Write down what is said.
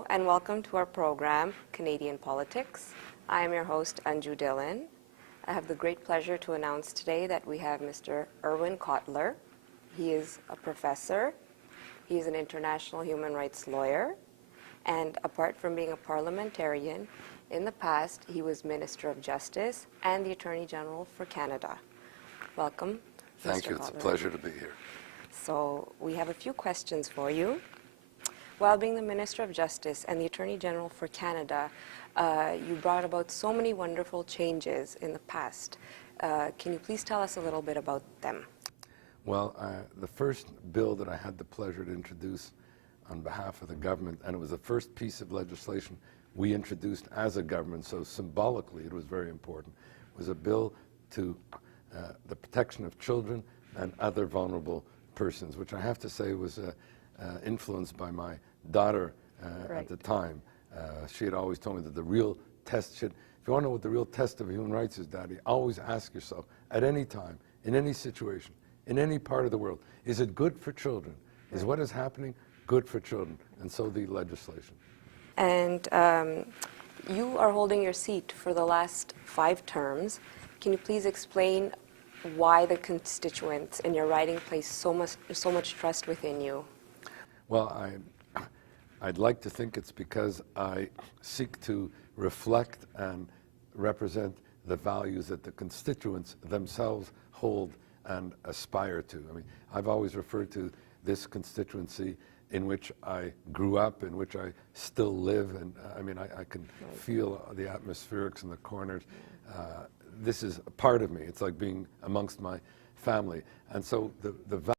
Hello and welcome to our program, Canadian Politics. I am your host, Anju Dillon. I have the great pleasure to announce today that we have Mr. Irwin Cotler. He is a professor, he is an international human rights lawyer, and apart from being a parliamentarian, in the past he was Minister of Justice and the Attorney General for Canada. Welcome, Thank Mr. you. Cotler. It's a pleasure to be here. So we have a few questions for you. While being the Minister of Justice and the Attorney General for Canada, you brought about so many wonderful changes in the past. Can you please tell us a little bit about them? Well, the first bill that I had the pleasure to introduce on behalf of the government, and it was the first piece of legislation we introduced as a government, so symbolically it was very important, was a bill to the protection of children and other vulnerable persons, which I have to say was influenced by my daughter at the time. She had always told me that the real test should, if you want to know what the real test of human rights is, Daddy, always ask yourself, at any time, in any situation, in any part of the world, is it good for children? Is what is happening good for children? And so the legislation. And you are holding your seat for the last 5 terms. Can you please explain why the constituents in your riding place so much trust within you? Well, I'd like to think it's because I seek to reflect and represent the values that the constituents themselves hold and aspire to. I mean, I've always referred to this constituency in which I grew up, in which I still live, and I mean, I can feel the atmospherics in the corners. This is a part of me. It's like being amongst my family. And so the